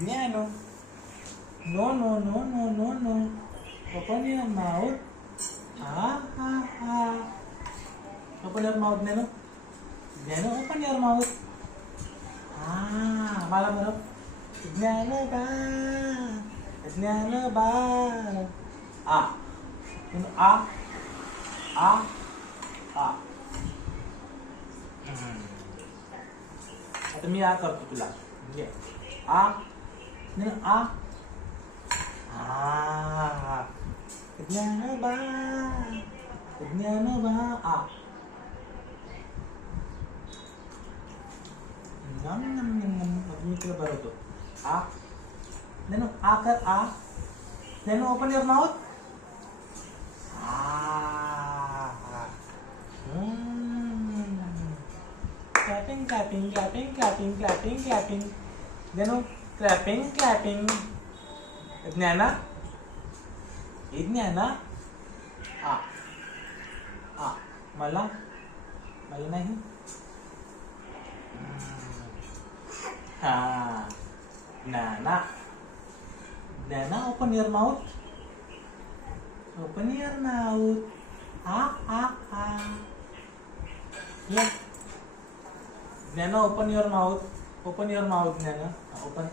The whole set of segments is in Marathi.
Gnano. No, no, no, no, no, no. Open your mouth. Ah, ah, ah. Open your mouth, Gnano. Gnano, open your mouth. Ah, मला बरं. ज्ञानोबा, ज्ञानोबा. आ, आ, आ, आ. आता मी आ करतो तुला. घे. आ, नाही आ. आ. ज्ञानोबा, ज्ञानोबा. आ. नम नम नम नम. आता मी तुला भरवतो. आ. नाही आ कर आ. नाही open your mouth. Clapping, clapping, clapping, clapping, clapping, clapping. Clapping, clapping. Jnana. Jnana. आ. आ. मला नाही. हा. Jnana. Jnana, open your mouth. Open your mouth. Yeah. Jnana, open your mouth. Open your mouth, Jnana. Open.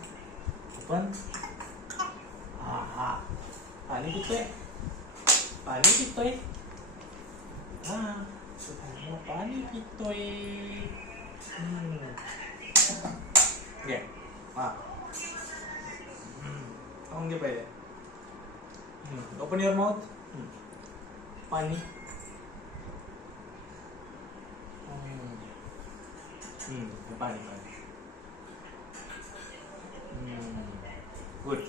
पाणी पितोय. हा. पाणी पितोय. घे. हा. खाऊन घे पहिले. Open your mouth. पाणी. पाणी. गुड.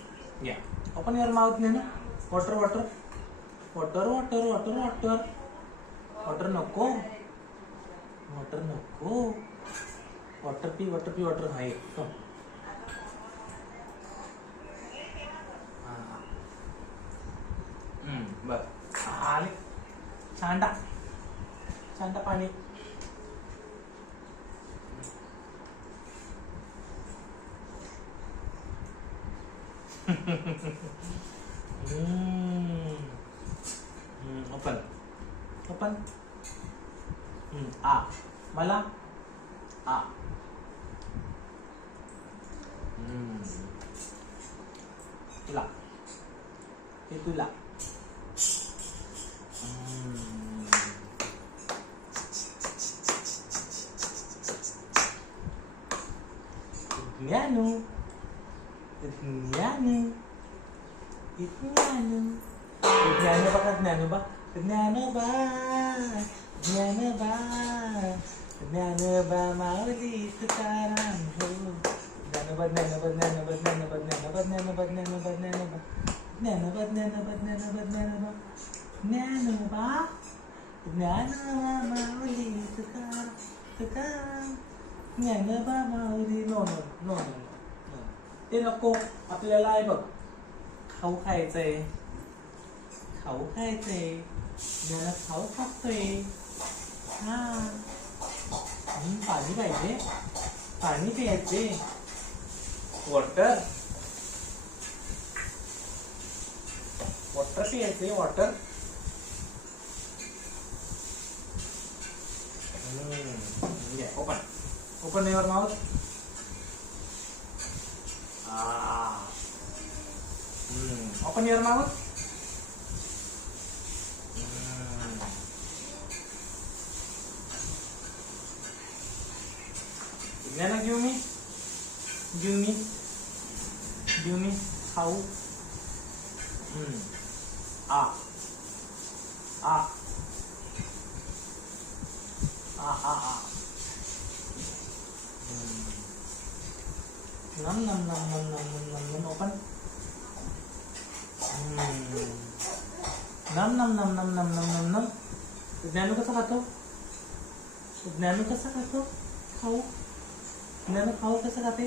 या. ओपन युअर माउथ ने ना. वॉटर नको. Water P. आहे. बर. आले. सांडा पाणी. ओपन. आ. मला आ. तुला. Gnano. Gnano ba? Gnano ba mauli tukaran ho. Gnano ba. Mauli tukaran. Gnano ba mauli. No. ते नको. आपल्याला आहे बघ खाऊ खायचंय. ज्ञाना खाऊ खातोय. हा. पाणी पाहिजे. पाणी प्यायचे. वॉटर प्यायचे. Water. Open your mouth. Open your mouth. Jnana, give me. How? Nam. Open. नम. ज्ञानू कसा खातो? खाऊ. ज्ञानू खाऊ कसं खाते?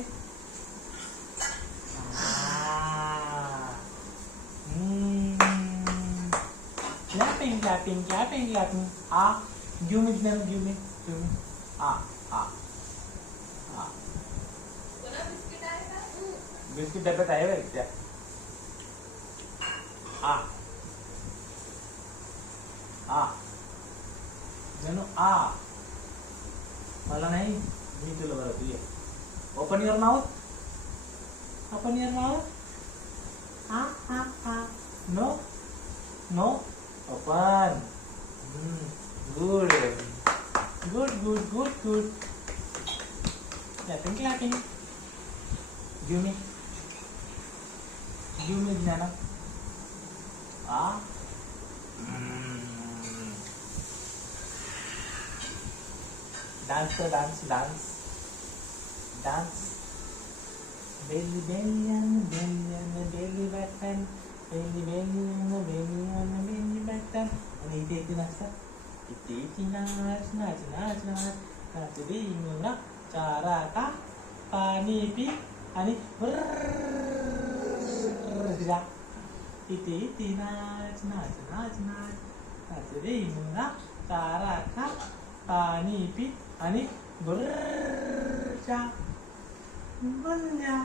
Clapping. Give me. बिस्किट डब्यात आहे बरं त्या. आ आ जणू आ. मला नाही, मी तुला बरं तू ये. Open your mouth. Open your mouth. आ आ आ. No no. Open. Good good good good good. Clapping clapping. Give me ज्ञाना. आ डान्स कर, dance dance dance. Belly belly आणि बेली बॅटन. बेली बेली आणि बेली बॅटन. आणि इथे इथे नाचतात. इथे इथे नाच नाच नाच नाच नाच दे मुला चारा का पाणी पी आणि जा. इथे इथे नाच नाच नाच नाच नाच दे मुला चारा का पाणी पी आणि जा. बंद्या.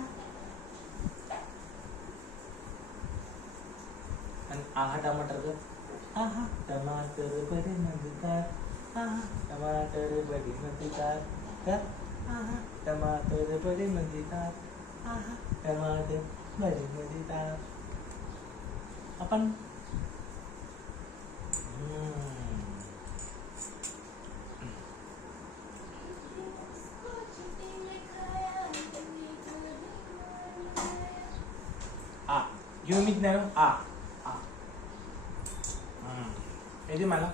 आणि आहा टमाटर कर. आहा टमाटर बरे मजेदार. आहा टमाटर बरे मजेदार कर. आहा टमाटर बरे मजेदार. आहा टमाटर बरे मजेदार. आपण आ. घेऊन मी ज्ञान. आ आ. येते मला.